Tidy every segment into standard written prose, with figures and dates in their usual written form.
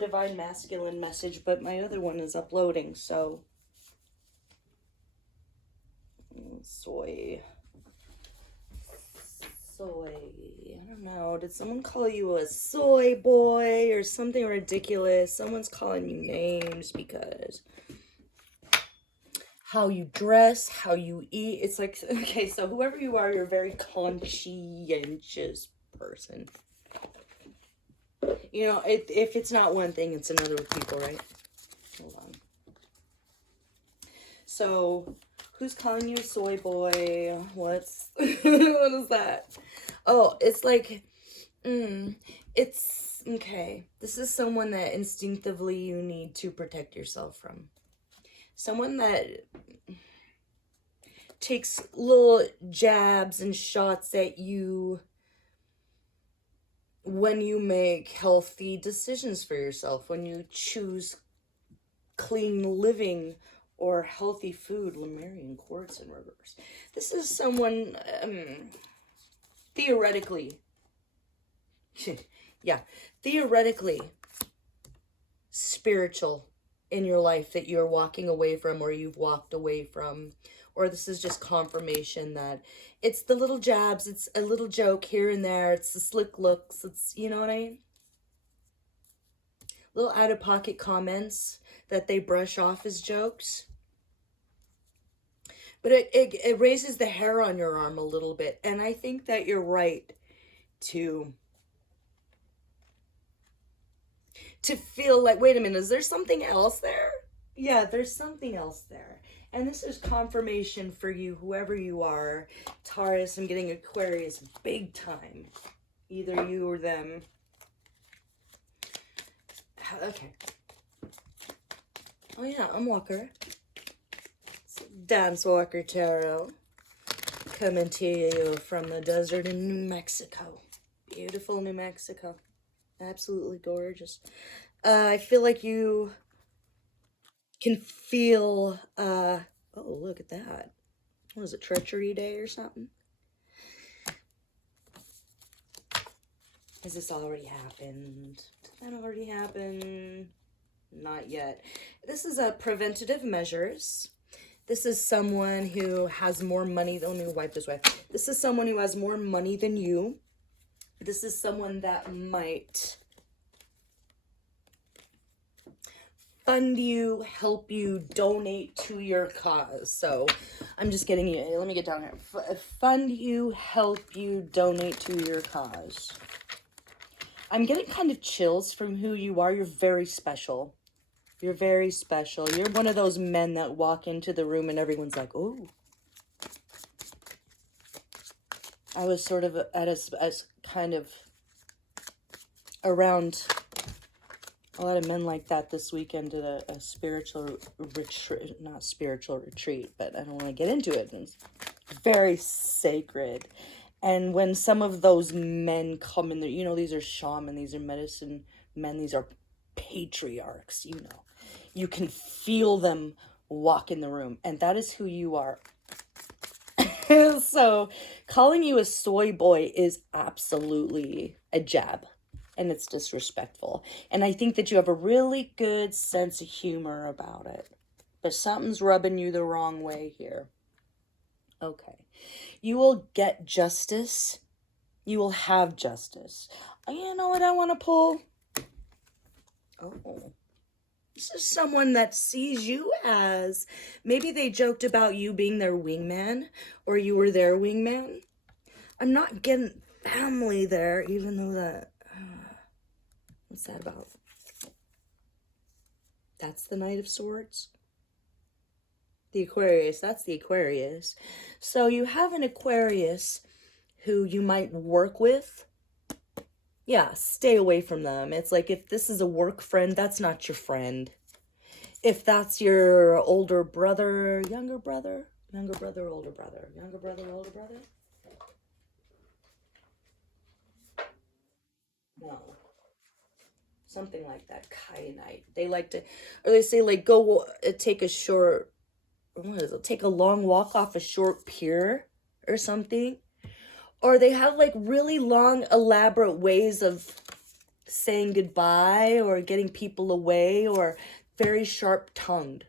divine masculine message, but my other one is uploading, so soy, I don't know, did someone call you a soy boy or something ridiculous? Someone's calling you names because how you dress, how you eat, it's like, okay, so whoever you are, you're a very conscientious person. You know, if it's not one thing, it's another with people, right? Hold on. So, who's calling you a soy boy? What's, what is that? Oh, it's like, it's, okay. This is someone that instinctively you need to protect yourself from. Someone that takes little jabs and shots at you when you make healthy decisions for yourself, when you choose clean living or healthy food. Lemurian quartz in reverse. This is someone, theoretically, yeah, theoretically spiritual in your life that you're walking away from, or you've walked away from, or this is just confirmation that it's the little jabs, it's a little joke here and there, it's the slick looks, it's, you know what I mean? Little out-of-pocket comments that they brush off as jokes. But it raises the hair on your arm a little bit, and I think that you're right to feel like, wait a minute, is there something else there? Yeah, there's something else there. And this is confirmation for you, whoever you are. Taurus, I'm getting Aquarius big time. Either you or them. Okay. Oh yeah, I'm Walker. Dance Walker Tarot. Coming to you from the desert in New Mexico. Beautiful New Mexico. Absolutely gorgeous. I feel like you can feel, oh, look at that. What was it, Treachery Day or something? Has this already happened? Did that already happen? Not yet. This is a preventative measures. This is someone who has more money. Let me wipe this way. This is someone who has more money than you. This is someone that might fund you, help you, donate to your cause. So I'm just getting you, let me get down here. Fund you, help you, donate to your cause. I'm getting kind of chills from who you are. You're very special. You're very special. You're one of those men that walk into the room and everyone's like, oh. I was sort of at a kind of around a lot of men like that this weekend at a spiritual retreat, not spiritual retreat, but I don't want to get into it. It's very sacred. And when some of those men come in there, you know, these are shaman, these are medicine men, these are patriarchs, you know. You can feel them walk in the room, and that is who you are. So calling you a soy boy is absolutely a jab, and it's disrespectful. And I think that you have a really good sense of humor about it, but something's rubbing you the wrong way here. Okay. You will get justice. You will have justice. Oh, you know what I want to pull? Oh. This is someone that sees you as, maybe they joked about you being their wingman, or you were their wingman. I'm not getting family there, even though that, what's that about? That's the Knight of Swords. The Aquarius, that's the Aquarius. So you have an Aquarius who you might work with. Yeah, stay away from them. It's like, if this is a work friend, that's not your friend. If that's your older brother, younger brother, older brother, younger brother, older brother. No. Something like that, kyanite. They like to, or they say like, go take a short, what is it? Take a long walk off a short pier or something. Or they have like really long, elaborate ways of saying goodbye or getting people away, or very sharp-tongued.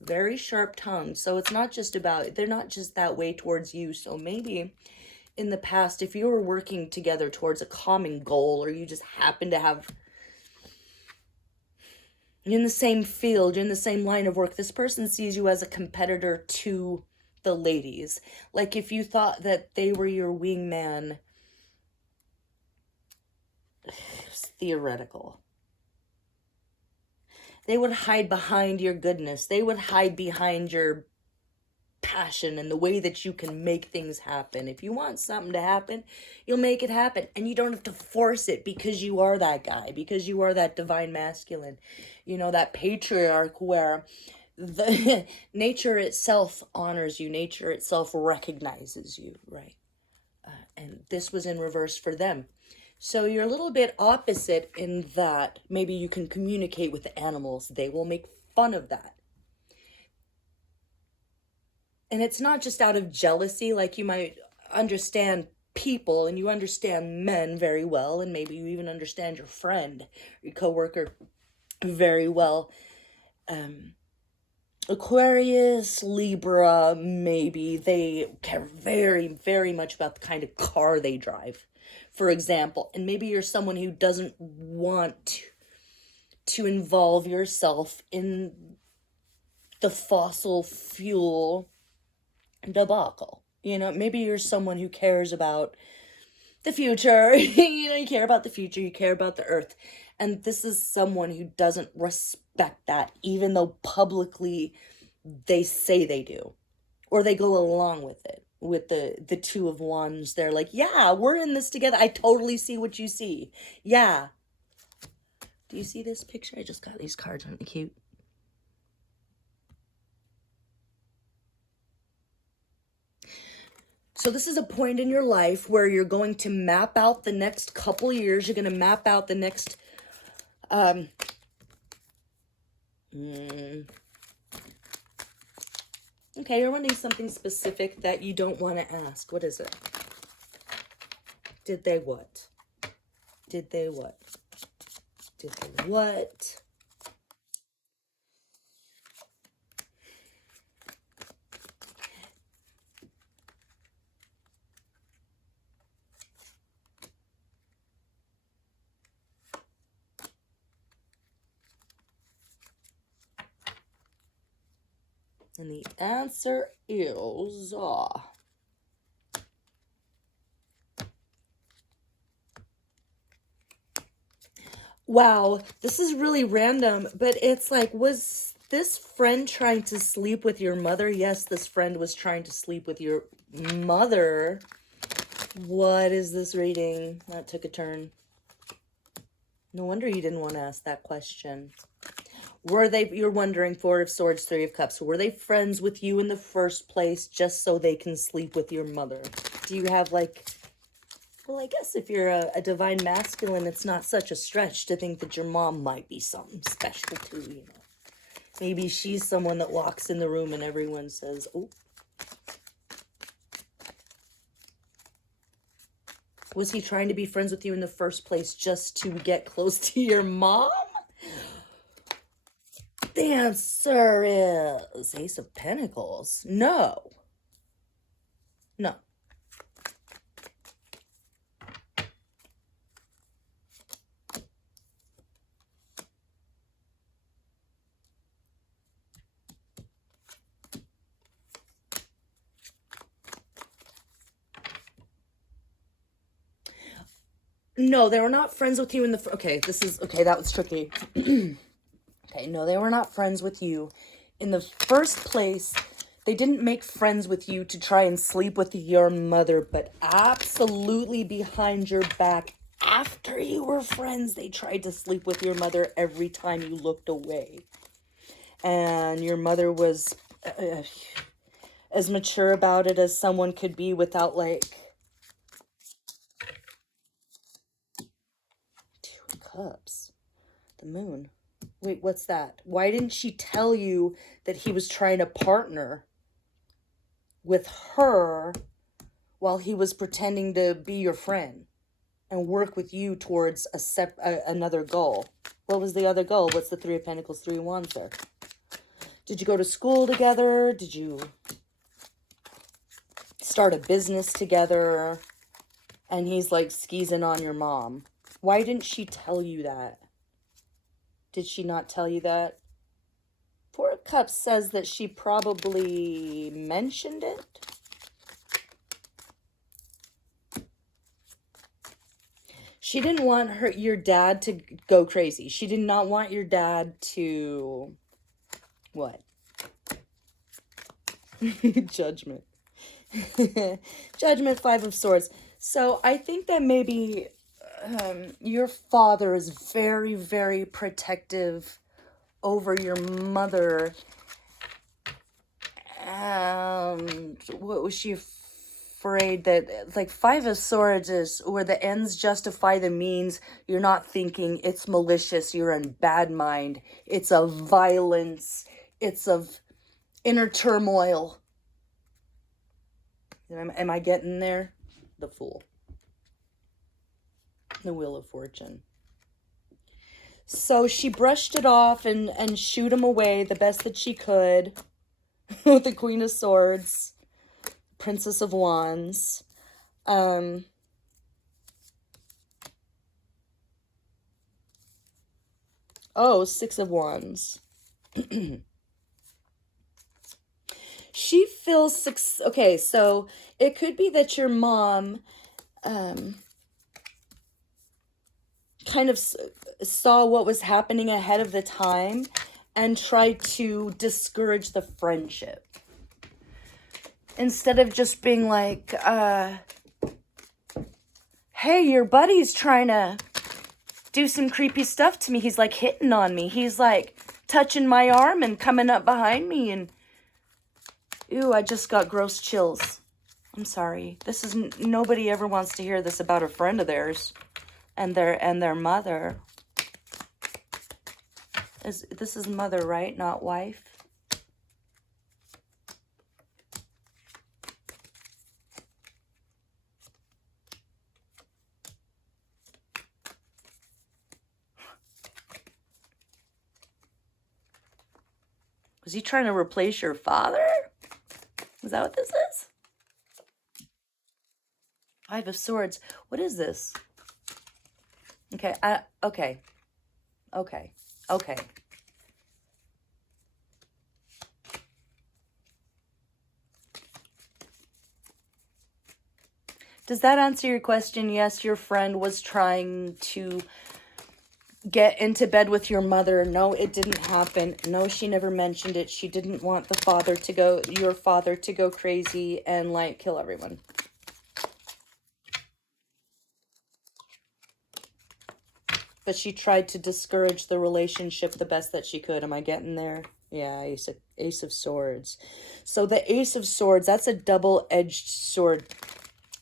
Very sharp-tongued. So it's not just about, they're not just that way towards you. So maybe in the past, if you were working together towards a common goal, or you just happen to have, in the same field, in the same line of work, this person sees you as a competitor to the ladies. Like if you thought that they were your wingman, it's theoretical. They would hide behind your goodness. They would hide behind your passion and the way that you can make things happen. If you want something to happen, you'll make it happen. And you don't have to force it, because you are that guy, because you are that divine masculine, you know, that patriarch, where the nature itself honors you. Nature itself recognizes you, right? And this was in reverse for them. So you're a little bit opposite in that maybe you can communicate with the animals. They will make fun of that. And it's not just out of jealousy. Like, you might understand people and you understand men very well, and maybe you even understand your friend, your coworker very well. Aquarius, Libra, maybe they care very, very much about the kind of car they drive, for example. And maybe you're someone who doesn't want to involve yourself in the fossil fuel debacle. You know, maybe you're someone who cares about the future. You know, you care about the future, you care about the earth. And this is someone who doesn't respect that, even though publicly they say they do, or they go along with it. With the Two of Wands, they're like, yeah, we're in this together. I totally see what you see. Yeah. Do you see this picture? I just got these cards. Aren't they cute? So this is a point in your life where you're going to map out the next couple years. You're going to map out the next okay, you're wanting something specific that you don't want to ask. What is it? Did they what? Did they what? Did they what? And the answer is wow, this is really random, but it's like, was this friend trying to sleep with your mother? Yes, this friend was trying to sleep with your mother. What is this reading? That took a turn. No wonder you didn't want to ask that question. Were they, you're wondering, Four of Swords, Three of Cups, were they friends with you in the first place just so they can sleep with your mother? Do you have like, well, I guess if you're a divine masculine, it's not such a stretch to think that your mom might be something special too, you know. Maybe she's someone that walks in the room and everyone says, oh. Was he trying to be friends with you in the first place just to get close to your mom? The answer is Ace of Pentacles. No. No. No, they were not friends with you in the... Okay, this is... Okay, that was tricky. Okay, no, they were not friends with you in the first place. They didn't make friends with you to try and sleep with your mother, but absolutely behind your back, after you were friends, they tried to sleep with your mother every time you looked away. And your mother was as mature about it as someone could be without, like... Two of Cups. The Moon. Wait, what's that? Why didn't she tell you that he was trying to partner with her while he was pretending to be your friend? and work with you towards another goal. What was the other goal? What's the Three of Pentacles, Three of Wands there? Did you go to school together? Did you start a business together? And he's like skeezing on your mom. Why didn't she tell you that? Did she not tell you that? Four of Cups says that she probably mentioned it. She didn't want your dad to go crazy. She did not want your dad to... What? Judgment. Judgment, Five of Swords. So I think that maybe your father is very, very protective over your mother. What was she afraid that, like, Five of Swords is where the ends justify the means. You're not thinking it's malicious, you're in bad mind. It's of violence, it's of inner turmoil. Am I getting there? The Fool. The Wheel of Fortune. So she brushed it off and shooed him away the best that she could. With the Queen of Swords. Princess of Wands. Six of Wands. She feels... Okay, so it could be that your mom kind of saw what was happening ahead of the time and tried to discourage the friendship. Instead of just being like, hey, your buddy's trying to do some creepy stuff to me. He's like hitting on me. He's like touching my arm and coming up behind me. And ew, I just got gross chills. I'm sorry. This is... Nobody ever wants to hear this about a friend of theirs and their mother. This is mother, right? Not wife. Was he trying to replace your father? Is that what this is? Five of Swords. What is this? Okay, okay. Does that answer your question? Yes, your friend was trying to get into bed with your mother. No, it didn't happen. No, she never mentioned it. She didn't want your father to go crazy and like kill everyone. But she tried to discourage the relationship the best that she could. Am I getting there? Yeah, Ace of Swords. So the Ace of Swords, that's a double-edged sword.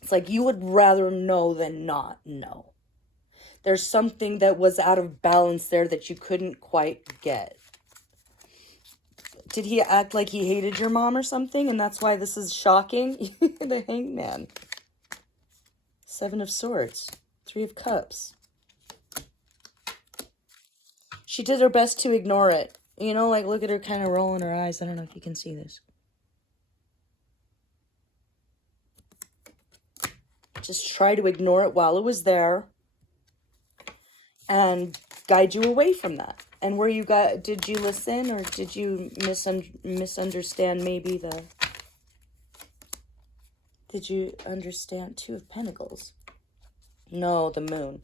It's like you would rather know than not know. There's something that was out of balance there that you couldn't quite get. Did he act like he hated your mom or something? And that's why this is shocking? The Hangman. Seven of Swords. Three of Cups. She did her best to ignore it. You know, like, look at her kind of rolling her eyes. I don't know if you can see this. Just try to ignore it while it was there. And guide you away from that. And where you got... Did you listen or did you misunderstand maybe the... Did you understand Two of Pentacles? No, the Moon.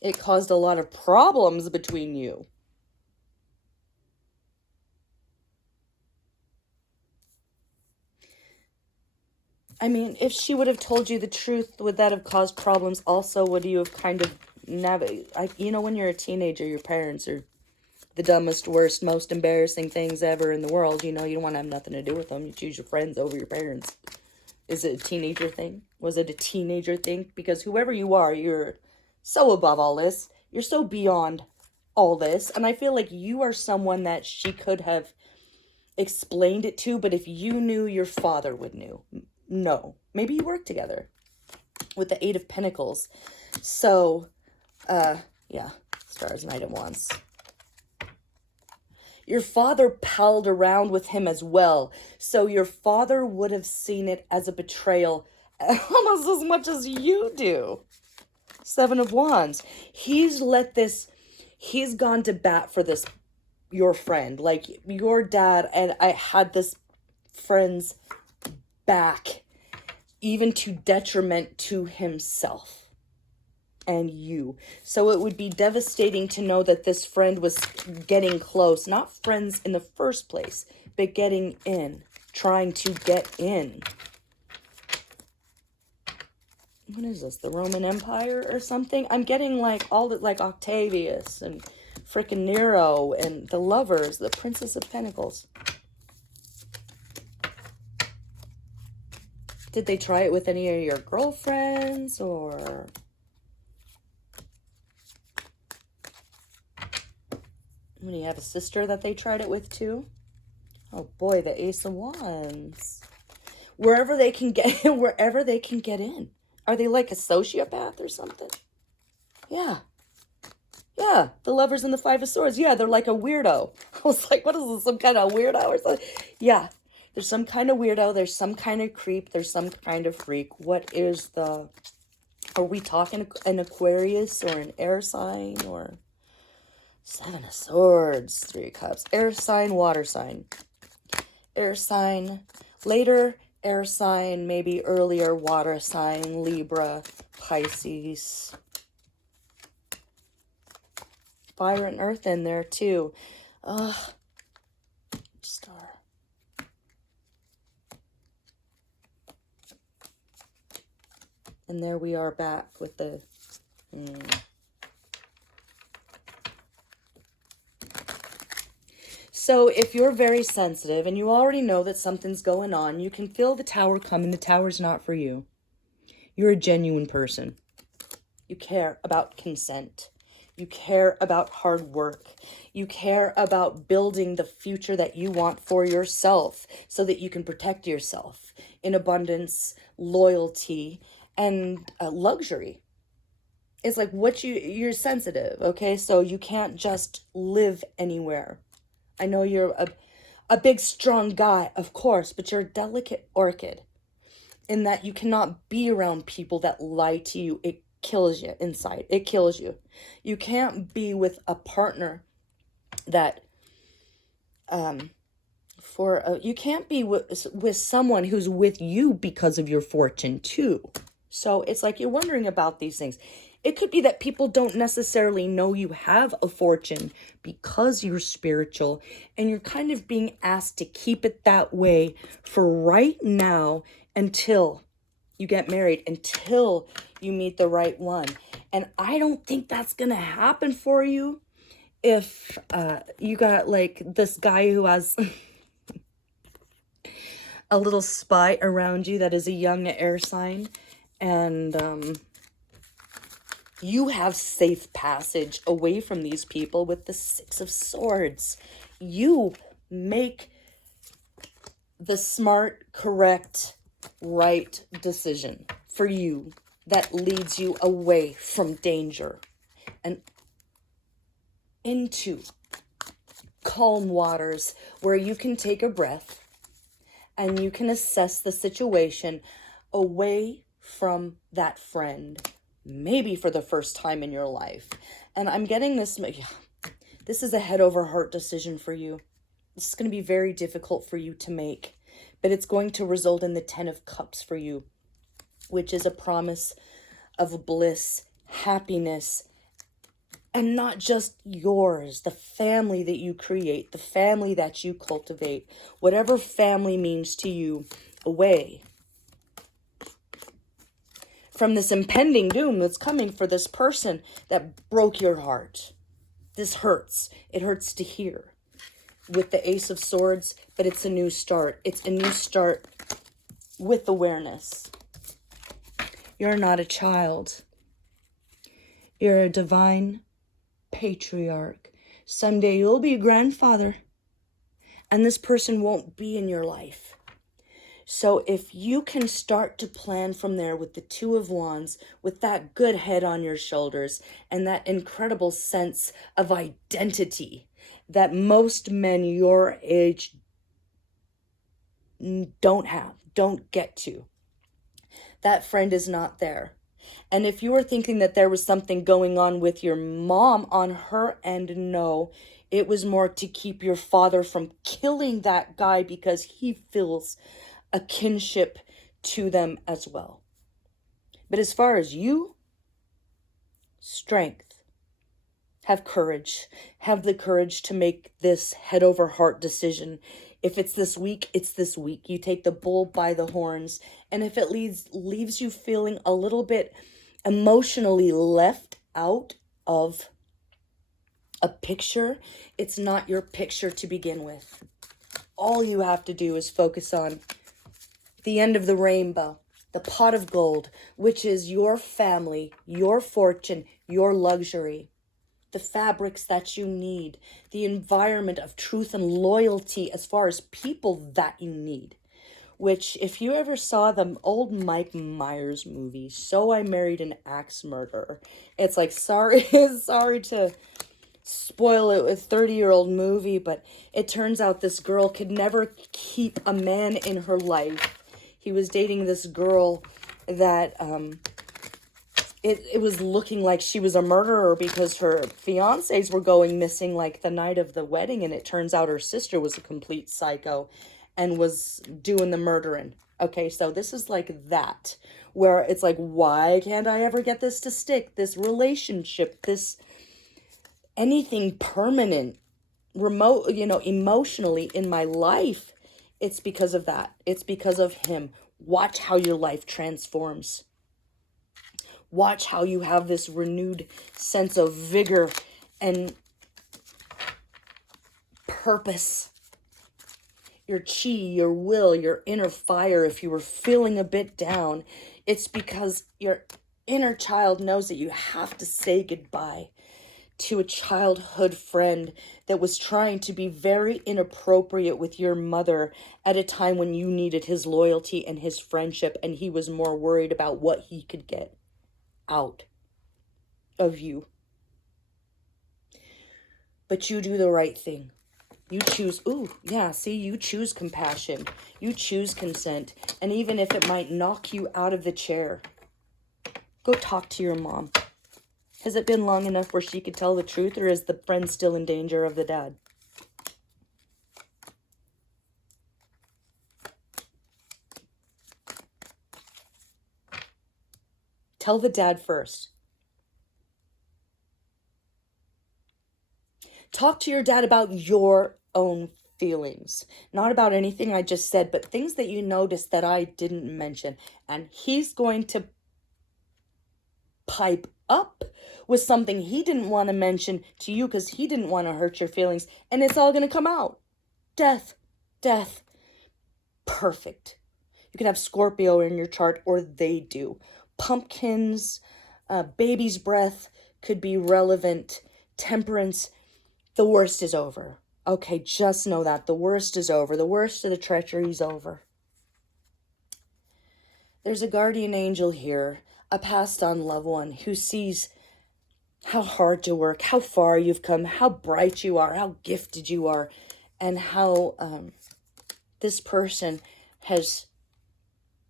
It caused a lot of problems between you. I mean, if she would have told you the truth, would that have caused problems also? Would you have kind of you know, when you're a teenager, your parents are the dumbest, worst, most embarrassing things ever in the world. You know, you don't want to have nothing to do with them. You choose your friends over your parents. Is it a teenager thing? Was it a teenager thing? Because whoever you are, you're so above all this. You're so beyond all this. And I feel like you are someone that she could have explained it to, but if you knew, your father would No. Maybe you work together with the Eight of Pentacles. So, yeah, Stars, Knight of Wands. Your father palled around with him as well. So your father would have seen it as a betrayal almost as much as you do. Seven of Wands. He's gone to bat for this, your friend. Like, your dad and I had this friend's back, even to detriment to himself and you. So it would be devastating to know that this friend was getting close, not friends in the first place, but getting in, trying to get in. What is this, the Roman Empire or something? I'm getting like all the, like Octavius and frickin' Nero and the Lovers, the Princess of Pentacles. Did they try it with any of your girlfriends, or... When you have a sister that they tried it with too? Oh boy, the Ace of Wands. Wherever they can get in. Are they like a sociopath or something? Yeah. Yeah, the Lovers and the Five of Swords. Yeah, they're like a weirdo. I was like, what is this, some kind of weirdo or something? Yeah, there's some kind of weirdo. There's some kind of creep. There's some kind of freak. What is the... Are we talking an Aquarius or an air sign or... Seven of Swords, Three of Cups. Air sign, water sign. Air sign, later air sign, maybe earlier water sign, Libra, Pisces. Fire and earth in there too. Star. And there we are back with the... So if you're very sensitive and you already know that something's going on, you can feel the Tower coming. The Tower's not for you. You're a genuine person. You care about consent. You care about hard work. You care about building the future that you want for yourself so that you can protect yourself in abundance, loyalty, and luxury. It's like you're sensitive, okay? So you can't just live anywhere. I know you're a big, strong guy, of course, but you're a delicate orchid in that you cannot be around people that lie to you. It kills you inside. It kills you. You can't be with a partner that, you can't be with someone who's with you because of your fortune too. So it's like you're wondering about these things. It could be that people don't necessarily know you have a fortune because you're spiritual and you're kind of being asked to keep it that way for right now until you get married, until you meet the right one. And I don't think that's going to happen for you if you got like this guy who has a little spy around you that is a young air sign, and you have safe passage away from these people with the Six of Swords. You make the smart, correct, right decision for you that leads you away from danger and into calm waters where you can take a breath and you can assess the situation away from that friend, maybe for the first time in your life. And I'm getting this is a head over heart decision for you. This is going to be very difficult for you to make, but it's going to result in the Ten of Cups for you, which is a promise of bliss, happiness, and not just yours, the family that you create, the family that you cultivate, whatever family means to you, away from this impending doom that's coming for this person that broke your heart. This hurts. It hurts to hear. With the Ace of Swords, but it's a new start. It's a new start with awareness. You're not a child. You're a divine patriarch. Someday you'll be a grandfather, and this person won't be in your life. So if you can start to plan from there with the Two of Wands, with that good head on your shoulders and that incredible sense of identity that most men your age don't have, don't get to, that friend is not there. And if you were thinking that there was something going on with your mom on her end, no, it was more to keep your father from killing that guy because he feels a kinship to them as well. But as far as you, strength. Have courage. Have the courage to make this head over heart decision. If it's this week, it's this week. You take the bull by the horns. And if it leaves you feeling a little bit emotionally left out of a picture, it's not your picture to begin with. All you have to do is focus on the end of the rainbow, the pot of gold, which is your family, your fortune, your luxury, the fabrics that you need, the environment of truth and loyalty as far as people that you need. Which, if you ever saw the old Mike Myers movie, So I Married an Axe Murderer, it's like, sorry to spoil it with 30-year-old movie, but it turns out this girl could never keep a man in her life. He was dating this girl that it was looking like she was a murderer because her fiancés were going missing like the night of the wedding, and it turns out her sister was a complete psycho and was doing the murdering. Okay, so this is like that, where it's like, why can't I ever get this to stick? This relationship, this anything permanent, remote, emotionally in my life. It's because of that. It's because of him. Watch how your life transforms. Watch how you have this renewed sense of vigor and purpose. Your chi, your will, your inner fire. If you were feeling a bit down, it's because your inner child knows that you have to say goodbye to a childhood friend that was trying to be very inappropriate with your mother at a time when you needed his loyalty and his friendship, and he was more worried about what he could get out of you. But you do the right thing. You choose, you choose compassion. You choose consent. And even if it might knock you out of the chair, go talk to your mom. Has it been long enough where she could tell the truth, or is the friend still in danger of the dad? Tell the dad first. Talk to your dad about your own feelings, not about anything I just said, but things that you noticed that I didn't mention. And he's going to pipe up with something he didn't want to mention to you because he didn't want to hurt your feelings, and it's all going to come out. Death. Perfect. You can have Scorpio in your chart, or they do. Pumpkins, baby's breath could be relevant. Temperance, the worst is over. Okay, just know that. The worst is over. The worst of the treachery is over. There's a guardian angel here, a passed on loved one who sees how hard you work, how far you've come, how bright you are, how gifted you are, and how this person has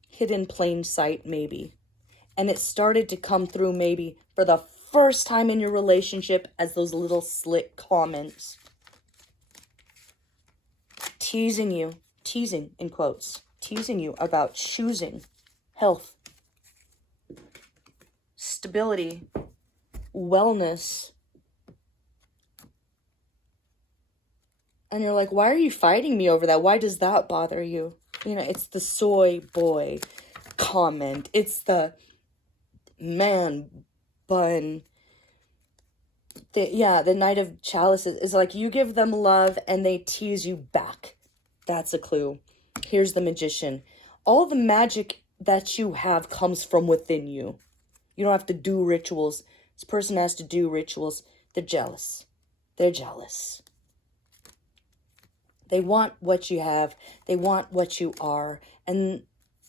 hid in plain sight maybe. And it started to come through maybe for the first time in your relationship as those little slick comments. Teasing in quotes, teasing you about choosing health, stability, wellness. And you're like, why are you fighting me over that? Why does that bother you? It's the soy boy comment. It's the man bun. The Knight of Chalices is like, you give them love and they tease you back. That's a clue. Here's the Magician. All the magic that you have comes from within you. You don't have to do rituals. This person has to do rituals. They're jealous. They want what you have. They want what you are. And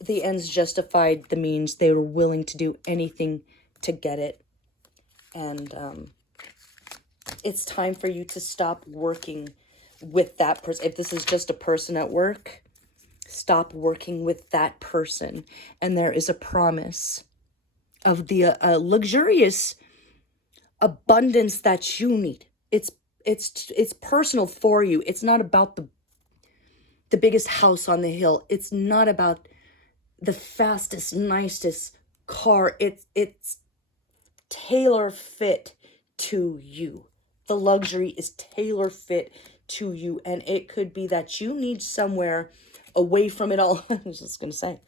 the ends justified the means. They were willing to do anything to get it. And it's time for you to stop working with that person. If this is just a person at work, stop working with that person. And there is a promise of the luxurious abundance that you need. It's personal for you. It's not about the biggest house on the hill. It's not about the fastest, nicest car. It's tailor fit to you. The luxury is tailor fit to you. And it could be that you need somewhere away from it all. I was just going to say,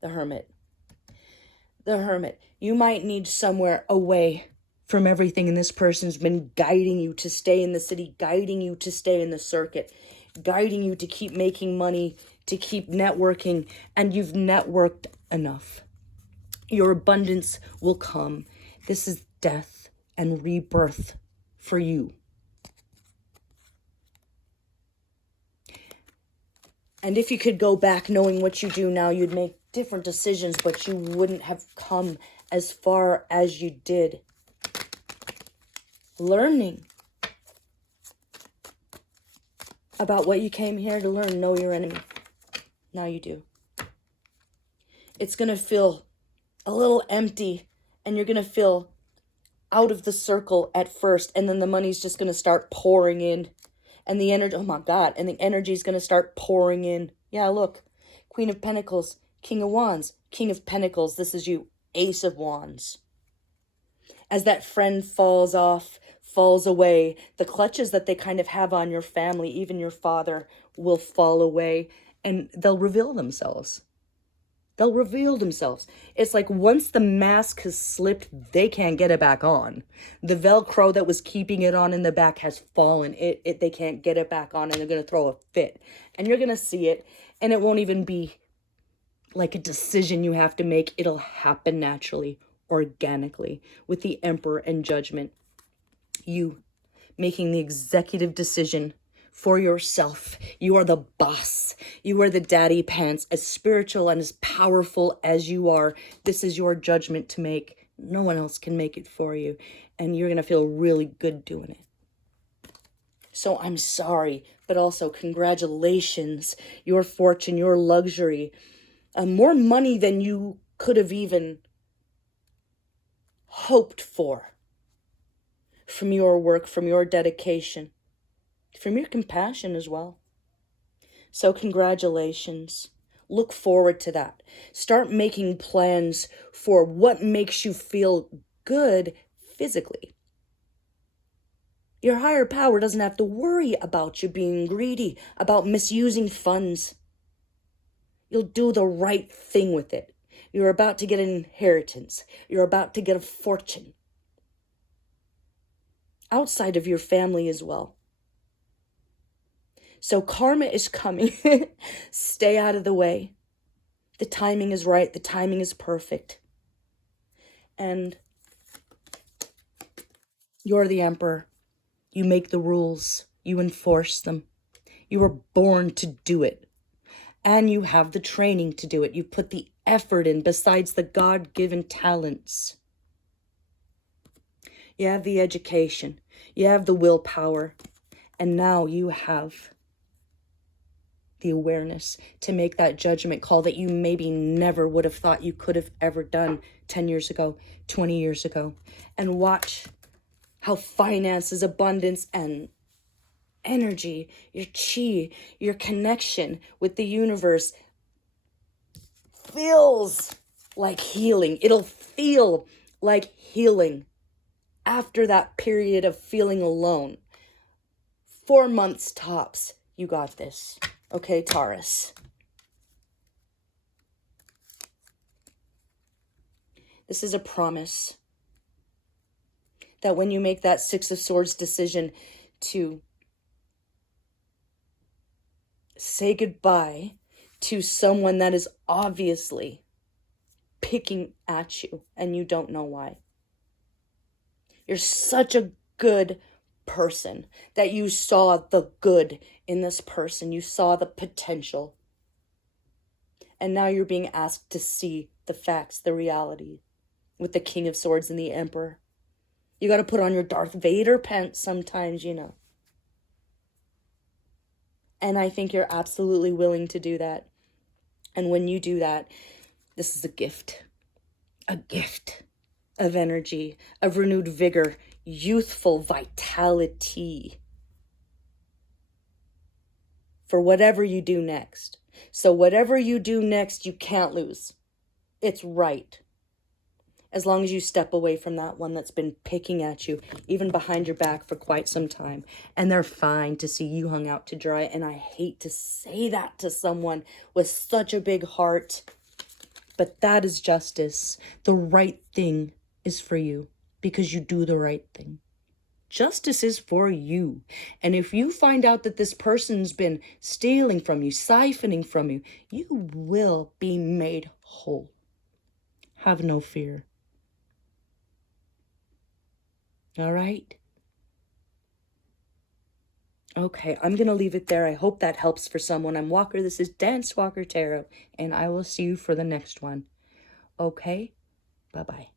the hermit. The hermit. You might need somewhere away from everything, and this person's been guiding you to stay in the city, guiding you to stay in the circuit, guiding you to keep making money, to keep networking, and you've networked enough. Your abundance will come. This is death and rebirth for you. And if you could go back knowing what you do now, you'd make different decisions, but you wouldn't have come as far as you did. Learning about what you came here to learn. Know your enemy. Now you do. It's going to feel a little empty, and you're going to feel out of the circle at first, and then the money's just going to start pouring in. And the energy, oh my God, and the energy is going to start pouring in. Yeah, look. Queen of Pentacles, King of Wands, King of Pentacles. This is you. Ace of Wands. As that friend falls off, falls away, the clutches that they kind of have on your family, even your father, will fall away, and they'll reveal themselves. They'll reveal themselves. It's like once the mask has slipped, they can't get it back on. The Velcro that was keeping it on in the back has fallen. They can't get it back on, and they're going to throw a fit. And you're going to see it, and it won't even be like a decision you have to make. It'll happen naturally, organically, with the Emperor and Judgment. You making the executive decision for yourself. You are the boss. You are the daddy pants. As spiritual and as powerful as you are, this is your judgment to make. No one else can make it for you. And you're going to feel really good doing it. So I'm sorry, but also congratulations. Your fortune, your luxury. More money than you could have even hoped for. From your work, from your dedication, from your compassion as well. So congratulations. Look forward to that. Start making plans for what makes you feel good physically. Your higher power doesn't have to worry about you being greedy, about misusing funds. You'll do the right thing with it. You're about to get an inheritance. You're about to get a fortune. Outside of your family as well. So karma is coming. Stay out of the way. The timing is right. The timing is perfect. And you're the Emperor. You make the rules. You enforce them. You were born to do it. And you have the training to do it. You put the effort in besides the God-given talents. You have the education. You have the willpower. And now you have the awareness to make that judgment call that you maybe never would have thought you could have ever done 10 years ago, 20 years ago. And watch how finances, abundance, and energy, your chi, your connection with the universe feels like healing. It'll feel like healing after that period of feeling alone. 4 months tops. You got this. Okay, Taurus. This is a promise that when you make that Six of Swords decision to say goodbye to someone that is obviously picking at you and you don't know why. You're such a good person, that you saw the good in this person. You saw the potential. And now you're being asked to see the facts, the reality, with the King of Swords and the Emperor. You got to put on your Darth Vader pants sometimes, you know. And I think you're absolutely willing to do that. And when you do that, this is a gift of energy, of renewed vigor, youthful vitality for whatever you do next. So whatever you do next, you can't lose. It's right. As long as you step away from that one that's been picking at you, even behind your back for quite some time. And they're fine to see you hung out to dry. And I hate to say that to someone with such a big heart. But that is justice. The right thing is for you because you do the right thing. Justice is for you. And if you find out that this person's been stealing from you, siphoning from you, you will be made whole. Have no fear. All right? Okay, I'm going to leave it there. I hope that helps for someone. I'm Walker. This is Dance Walker Tarot, and I will see you for the next one. Okay? Bye-bye.